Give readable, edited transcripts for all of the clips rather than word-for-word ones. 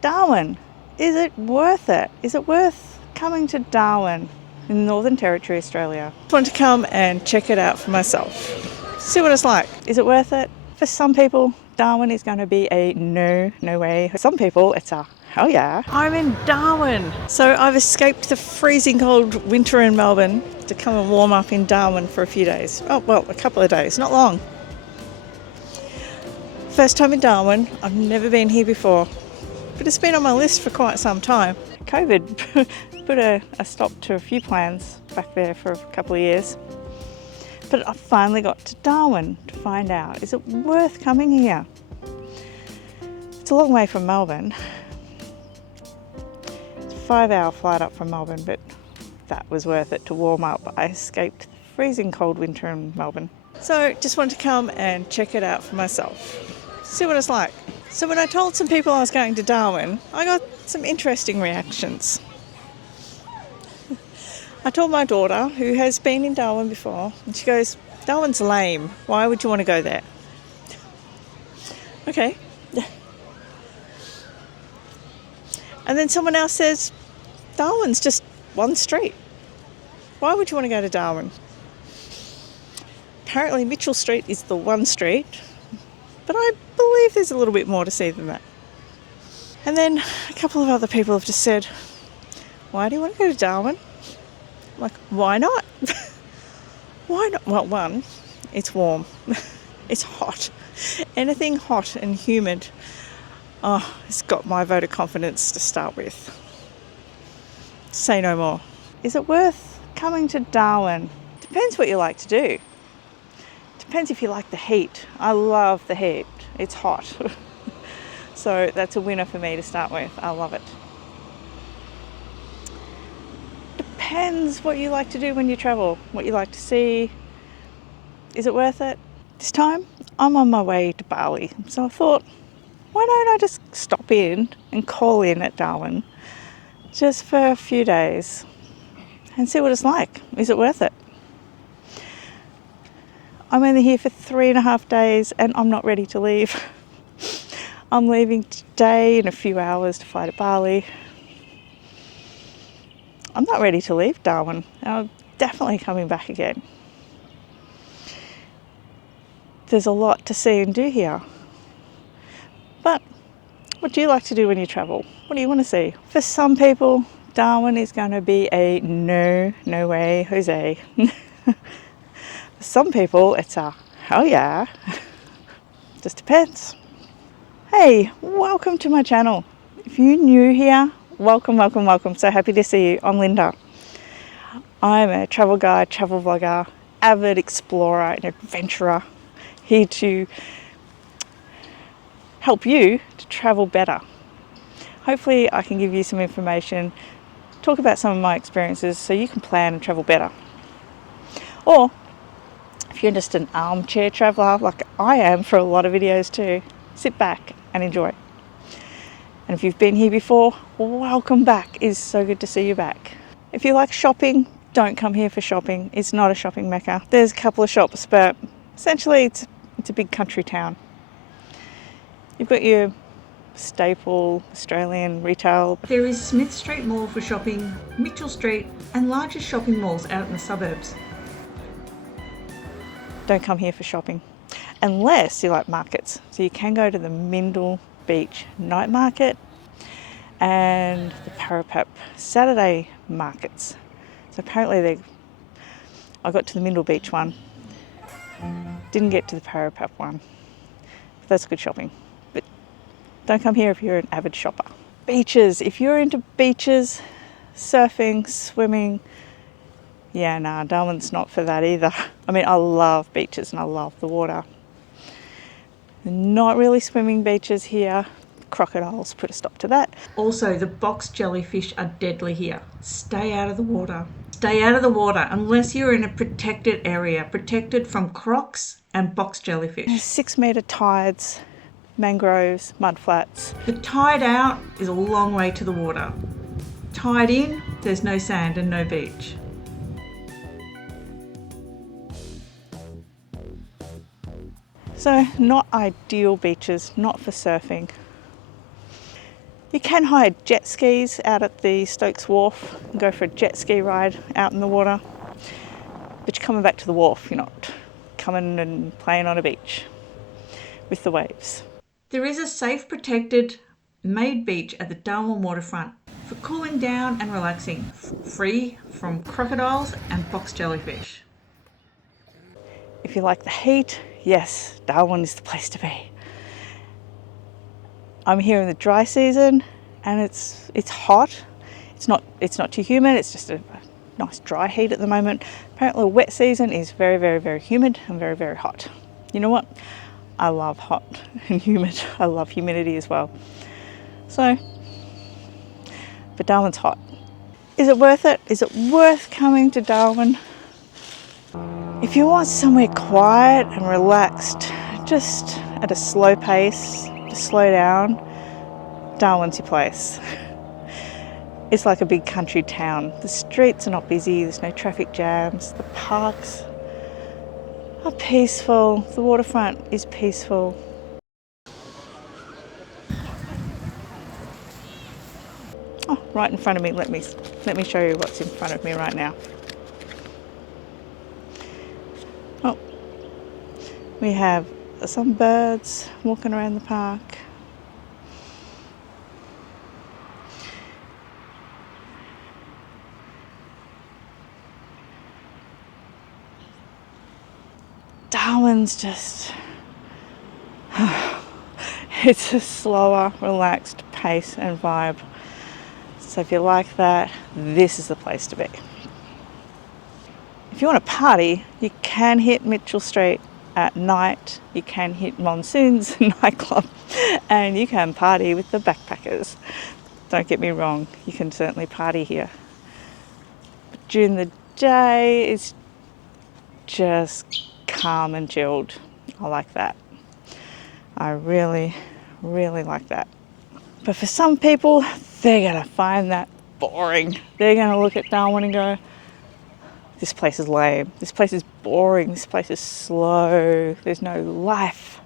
Darwin, is it worth it? Is it worth coming to Darwin in Northern Territory, Australia? I want to come and check it out for myself. See what it's like. Is it worth it? For some people, Darwin is going to be a no way. For some people, it's a hell yeah. I'm in Darwin. So I've escaped the freezing cold winter in Melbourne to come and warm up in Darwin for a few days. Oh, well, a couple of days, not long. First time in Darwin. I've never been here before, but it's been on my list for quite some time. COVID put a stop to a few plans back there for a couple of years. But I finally got to Darwin to find out, is it worth coming here? It's a long way from Melbourne. It's a 5-hour flight up from Melbourne, but that was worth it to warm up. I escaped the freezing cold winter in Melbourne. So just wanted to come and check it out for myself. See what it's like. So when I told some people I was going to Darwin, I got some interesting reactions. I told my daughter, who has been in Darwin before, and she goes, "Darwin's lame. Why would you want to go there?" Okay. And then someone else says, "Darwin's just one street. Why would you want to go to Darwin?" Apparently Mitchell Street is the one street, but I believe there's a little bit more to see than that. And then a couple of other people have just said, "Why do you want to go to Darwin?" I'm like, why not? Why not? Well, one, it's warm. It's hot. Anything hot and humid, it's got my vote of confidence to start with. Say no more. Is it worth coming to Darwin? Depends what you like to do. Depends if you like the heat. I love the heat. It's hot. So that's a winner for me to start with. I love it. Depends what you like to do when you travel, what you like to see. Is it worth it? This time I'm on my way to Bali, so I thought, why don't I just stop in and call in at Darwin just for a few days and see what it's like. Is it worth it? I'm only here for 3.5 days and I'm not ready to leave. I'm leaving today in a few hours to fly to Bali. I'm not ready to leave Darwin. I'm definitely coming back again. There's a lot to see and do here. But what do you like to do when you travel? What do you want to see? For some people, Darwin is going to be a no way, Jose. For some people, it's a hell yeah. Just depends. Hey, welcome to my channel. If you're new here, welcome. So happy to see you. I'm Linda. I'm a travel guide, travel vlogger, avid explorer and adventurer, here to help you to travel better. Hopefully I can give you some information, talk about some of my experiences so you can plan and travel better. Or if you're just an armchair traveller like I am for a lot of videos too, sit back and enjoy. And if you've been here before, welcome back. It's so good to see you back. If you like shopping, don't come here for shopping. It's not a shopping mecca. There's a couple of shops, but essentially it's a big country town. You've got your staple Australian retail. There is Smith Street Mall for shopping, Mitchell Street, and larger shopping malls out in the suburbs. Don't come here for shopping, unless you like markets. So you can go to the Mindil Beach night market and the Parapep Saturday markets. So apparently I got to the Mindil Beach one, didn't get to the Parapep one. That's good shopping, but don't come here if you're an avid shopper. Beaches, if you're into beaches, surfing, swimming, yeah, nah, Darwin's not for that either. I mean, I love beaches and I love the water. Not really swimming beaches here. Crocodiles put a stop to that. Also, the box jellyfish are deadly here. Stay out of the water. Stay out of the water unless you're in a protected area, protected from crocs and box jellyfish. 6 metre tides, mangroves, mudflats. The tide out is a long way to the water. Tide in, there's no sand and no beach. So not ideal beaches, not for surfing. You can hire jet skis out at the Stokes Wharf and go for a jet ski ride out in the water. But you're coming back to the wharf, you're not coming and playing on a beach with the waves. There is a safe, protected, made beach at the Darwin waterfront for cooling down and relaxing, free from crocodiles and box jellyfish. If you like the heat, yes, Darwin is the place to be. I'm here in the dry season and it's hot. It's not too humid, it's just a nice dry heat at the moment. Apparently the wet season is very, very, very humid and very, very hot. You know what? I love hot and humid. I love humidity as well. So, but Darwin's hot. Is it worth it? Is it worth coming to Darwin? If you want somewhere quiet and relaxed, just at a slow pace, to slow down, Darwin's your place. It's like a big country town. The streets are not busy, there's no traffic jams, the parks are peaceful, the waterfront is peaceful. Oh, right in front of me, let me show you what's in front of me right now. Oh, we have some birds walking around the park. Darwin's just, it's a slower, relaxed pace and vibe. So if you like that, this is the place to be. If you want to party, you can hit Mitchell Street at night, you can hit Monsoon's nightclub, and you can party with the backpackers. Don't get me wrong, you can certainly party here. But during the day, it's just calm and chilled. I like that. I really, really like that. But for some people, they're going to find that boring. They're going to look at Darwin and go, this place is lame, this place is boring, this place is slow, there's no life.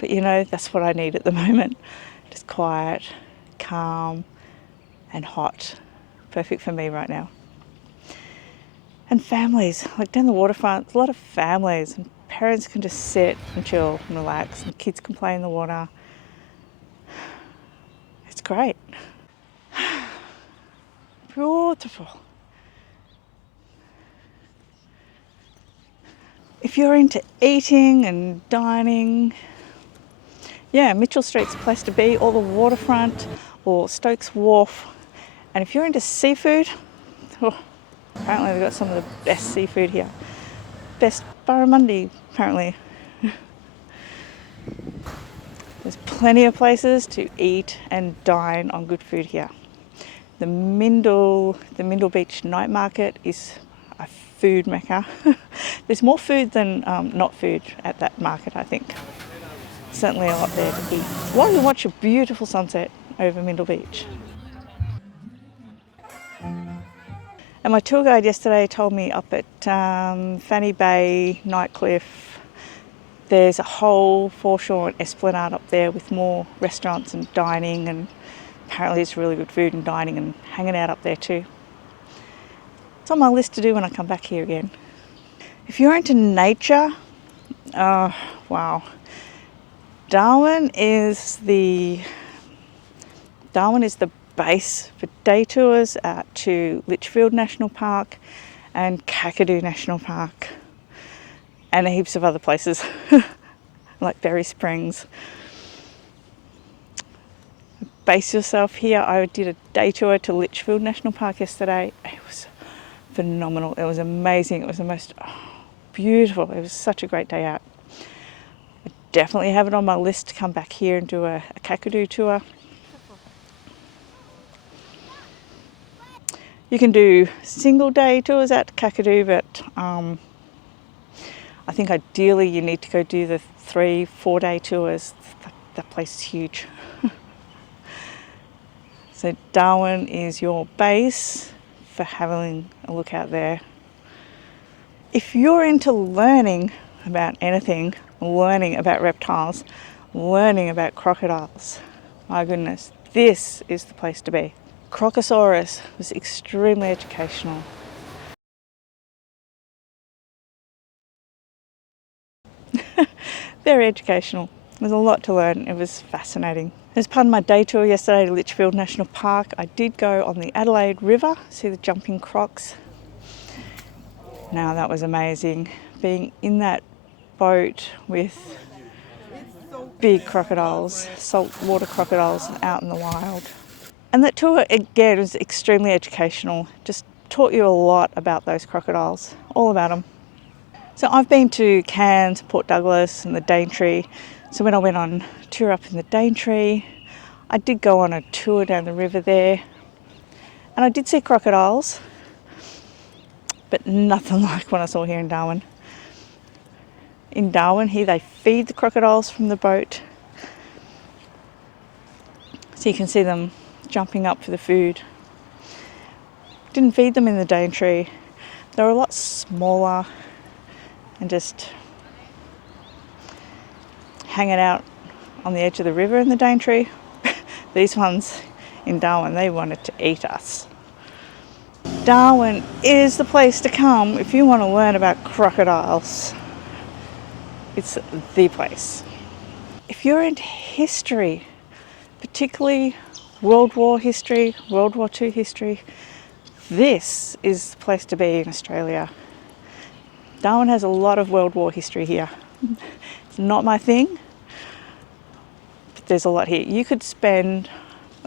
But you know, that's what I need at the moment. Just quiet, calm, and hot. Perfect for me right now. And families, like down the waterfront, a lot of families, and parents can just sit and chill and relax, and kids can play in the water. It's great. Beautiful. If you're into eating and dining, yeah, Mitchell Street's the place to be, or the waterfront, or Stokes Wharf. And if you're into seafood, oh, apparently they've got some of the best seafood here. Best barramundi, apparently. There's plenty of places to eat and dine on good food here. The Mindle Beach Night Market is a food mecca. There's more food than not food at that market, I think. Certainly a lot there to eat while you watch a beautiful sunset over Mindle Beach. And my tour guide yesterday told me up at Fanny Bay, Nightcliff, there's a whole foreshore and esplanade up there with more restaurants and dining, and apparently it's really good food and dining and hanging out up there too. It's on my list to do when I come back here again. If you're into nature, wow. Darwin is the base for day tours out to Litchfield National Park and Kakadu National Park and heaps of other places like Berry Springs. Base yourself here. I did a day tour to Litchfield National Park yesterday. It was phenomenal. It was amazing. It was the most beautiful. It was such a great day out. I definitely have it on my list to come back here and do a Kakadu tour. You can do single day tours out to Kakadu, but I think ideally you need to go do the 3-4 day tours. That place is huge. So Darwin is your base for having a look out there. If you're into learning about anything, learning about reptiles, learning about crocodiles. My goodness, this is the place to be. Crocosaurus was extremely educational. Very educational. There's a lot to learn. It was fascinating. As part of my day tour yesterday to Litchfield National Park, I did go on the Adelaide River, see the jumping crocs. Now that was amazing. Being in that boat with big crocodiles, saltwater crocodiles out in the wild. And that tour again was extremely educational. Just taught you a lot about those crocodiles, all about them. So I've been to Cairns, Port Douglas and the Daintree. So when I went on tour up in the Daintree, I did go on a tour down the river there. And I did see crocodiles, but nothing like what I saw here in Darwin. In Darwin here they feed the crocodiles from the boat. So you can see them jumping up for the food. Didn't feed them in the Daintree. They were a lot smaller and just hanging out on the edge of the river in the Daintree. These ones in Darwin, they wanted to eat us. Darwin is the place to come if you want to learn about crocodiles. It's the place. If you're into history, particularly World War history, World War II history, this is the place to be in Australia. Darwin has a lot of World War history here. It's not my thing, but there's a lot here. You could spend,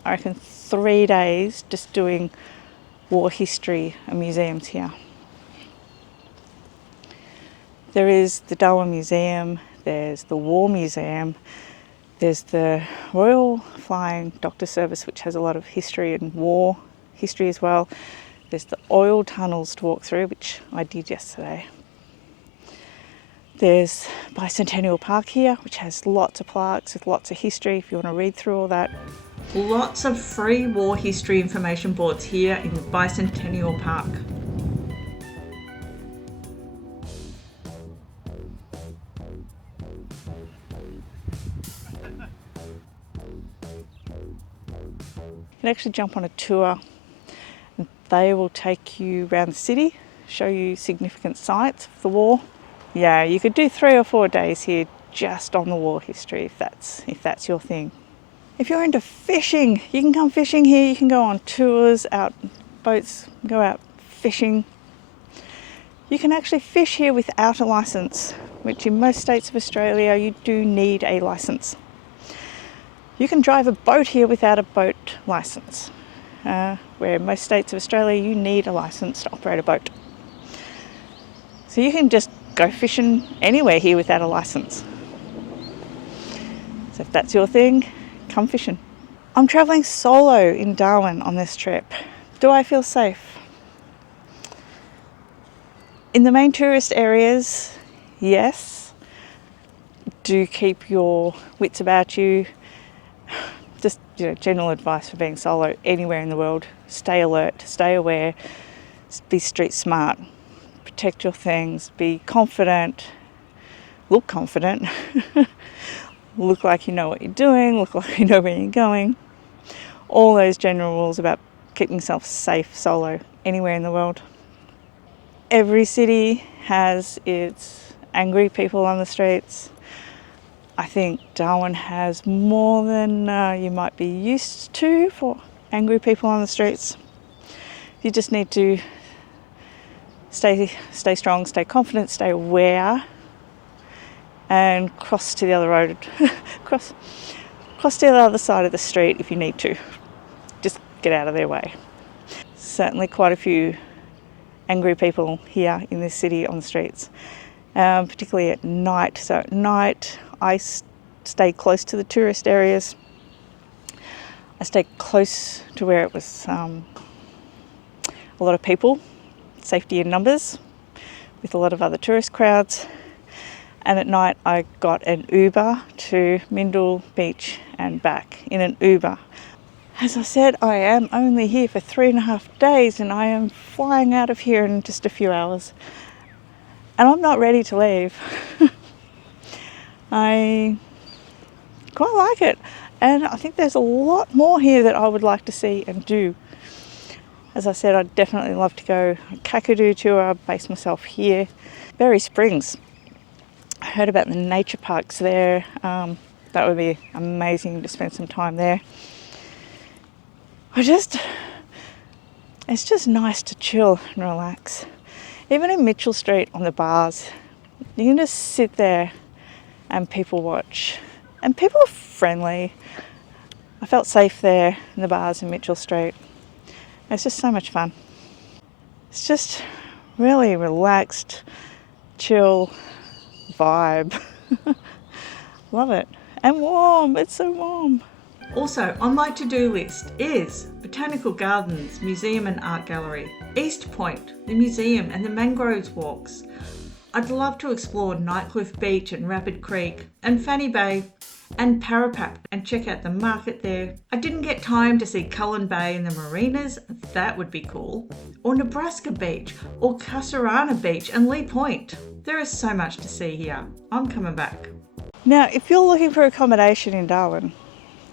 I reckon, 3 days just doing war history and museums here. There is the Darwin Museum, there's the War Museum, there's the Royal Flying Doctor Service, which has a lot of history and war history as well. There's the oil tunnels to walk through, which I did yesterday. There's Bicentennial Park here, which has lots of plaques with lots of history if you want to read through all that. Lots of free war history information boards here in the Bicentennial Park. You can actually jump on a tour and they will take you around the city, show you significant sites of the war. Yeah, you could do 3 or 4 days here just on the war history if that's your thing. If you're into fishing, you can come fishing here. You can go on tours, out boats, go out fishing. You can actually fish here without a license, which in most states of Australia you do need a license. You can drive a boat here without a boat license, where in most states of Australia you need a license to operate a boat. So you can just go fishing anywhere here without a license. So if that's your thing, come fishing. I'm travelling solo in Darwin on this trip. Do I feel safe? In the main tourist areas, yes. Do keep your wits about you. Just general advice for being solo anywhere in the world. Stay alert, stay aware, be street smart. Protect your things, be confident, look confident, look like you know what you're doing, look like you know where you're going. All those general rules about keeping yourself safe solo anywhere in the world. Every city has its angry people on the streets. I think Darwin has more than you might be used to for angry people on the streets. You just need to stay strong, stay confident, stay aware, and cross to the other road. cross to the other side of the street if you need to. Just get out of their way. Certainly quite a few angry people here in this city on the streets, particularly at night. So at night I stay close to the tourist areas. I stay close to where it was a lot of people, safety in numbers, with a lot of other tourist crowds. And at night I got an Uber to Mindil Beach and back in an Uber. As I said, I am only here for 3.5 days and I am flying out of here in just a few hours. And I'm not ready to leave. I quite like it. And I think there's a lot more here that I would like to see and do. As I said, I'd definitely love to go a Kakadu tour, base myself here. Berry Springs, I heard about the nature parks there. That would be amazing to spend some time there. It's just nice to chill and relax. Even in Mitchell Street on the bars, you can just sit there and people watch. And people are friendly. I felt safe there in the bars in Mitchell Street. It's just so much fun. It's just really relaxed, chill vibe. Love it. And warm, it's so warm. Also on my to-do list is Botanical Gardens Museum and Art Gallery, East Point, the museum and the mangroves walks. I'd love to explore Nightcliff Beach and Rapid Creek and Fanny Bay and Parapap and check out the market there. I didn't get time to see Cullen Bay and the marinas, that would be cool. Or Nebraska Beach or Casarana Beach and Lee Point. There is so much to see here. I'm coming back. Now, if you're looking for accommodation in Darwin,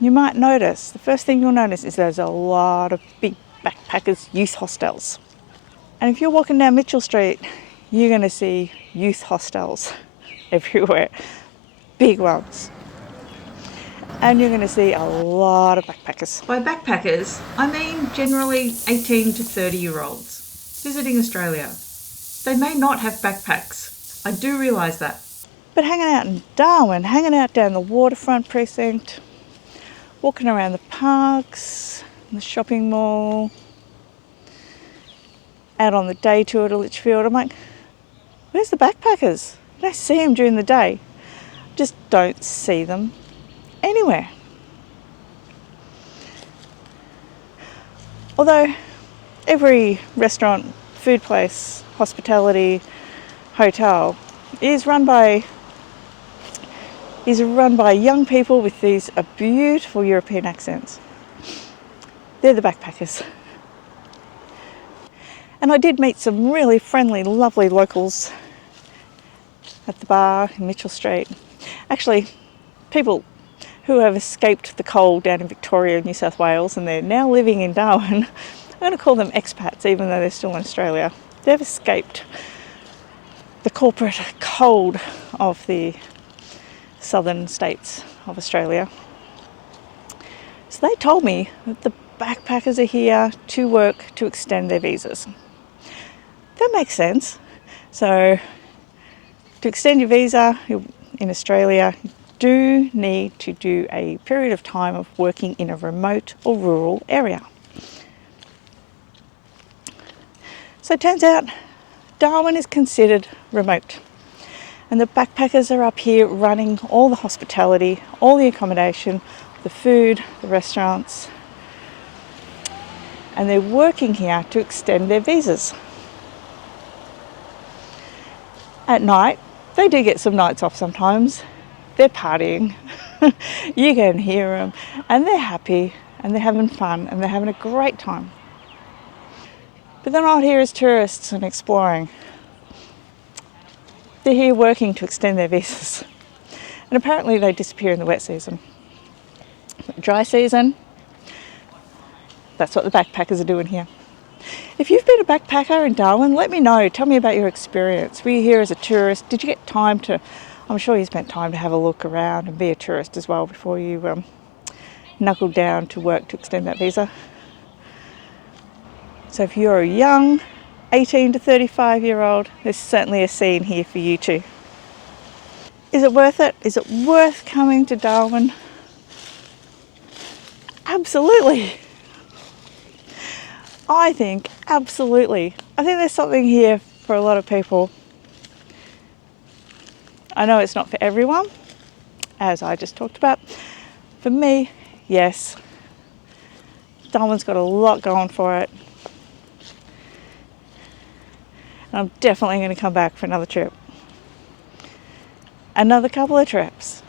you might notice, the first thing you'll notice is there's a lot of big backpackers youth hostels. And if you're walking down Mitchell Street, you're going to see youth hostels everywhere, big ones. And you're going to see a lot of backpackers. By backpackers, I mean generally 18 to 30-year-olds visiting Australia. They may not have backpacks. I do realise that. But hanging out in Darwin, hanging out down the waterfront precinct, walking around the parks, the shopping mall, out on the day tour to Litchfield, I'm like, where's the backpackers? I don't see them during the day. Just don't see them anywhere. Although every restaurant, food place, hospitality, hotel is run by young people with these beautiful European accents. They're the backpackers. And I did meet some really friendly, lovely locals at the bar in Mitchell Street. Actually, people who have escaped the cold down in Victoria, New South Wales, and they're now living in Darwin. I'm going to call them expats, even though they're still in Australia. They've escaped the corporate cold of the southern states of Australia. So they told me that the backpackers are here to work to extend their visas. That makes sense. So to extend your visa in Australia, you do need to do a period of time of working in a remote or rural area. So it turns out Darwin is considered remote. And the backpackers are up here running all the hospitality, all the accommodation, the food, the restaurants. And they're working here to extend their visas. At night, they do get some nights off sometimes. They're partying. You can hear them. And they're happy. And they're having fun. And they're having a great time. But they're not here as tourists and exploring. They're here working to extend their visas. And apparently they disappear in the wet season. Dry season, that's what the backpackers are doing here. If you've been a backpacker in Darwin, let me know. Tell me about your experience. Were you here as a tourist? Did you get time to, I'm sure you spent time to have a look around and be a tourist as well before you knuckled down to work to extend that visa. So if you're a young 18 to 35-year-old, there's certainly a scene here for you too. Is it worth it? Is it worth coming to Darwin? Absolutely. I think absolutely. I think there's something here for a lot of people. I know it's not for everyone, as I just talked about. For me, yes. Darwin's got a lot going for it. And I'm definitely going to come back for another trip. Another couple of trips.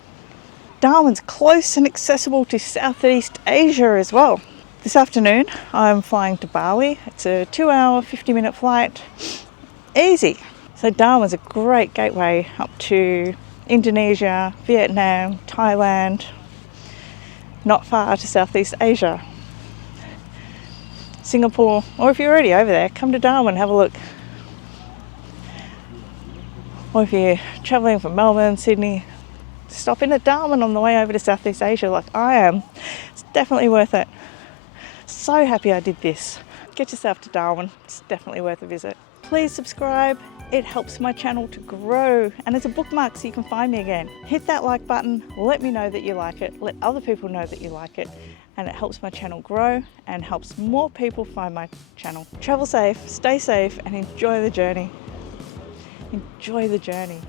Darwin's close and accessible to Southeast Asia as well. This afternoon I'm flying to Bali. It's a 2-hour, 50-minute flight. Easy. So Darwin's a great gateway up to Indonesia, Vietnam, Thailand. not far to Southeast Asia, Singapore, or if you're already over there, come to Darwin, have a look. Or if you're travelling from Melbourne, Sydney, stop in at Darwin on the way over to Southeast Asia like I am. It's definitely worth it. So happy I did this. Get yourself to Darwin, it's definitely worth a visit. Please subscribe, it helps my channel to grow, and it's a bookmark so you can find me again. Hit that like button, let me know that you like it, let other people know that you like it, and it helps my channel grow and helps more people find my channel. Travel safe, stay safe, and enjoy the journey. Enjoy the journey.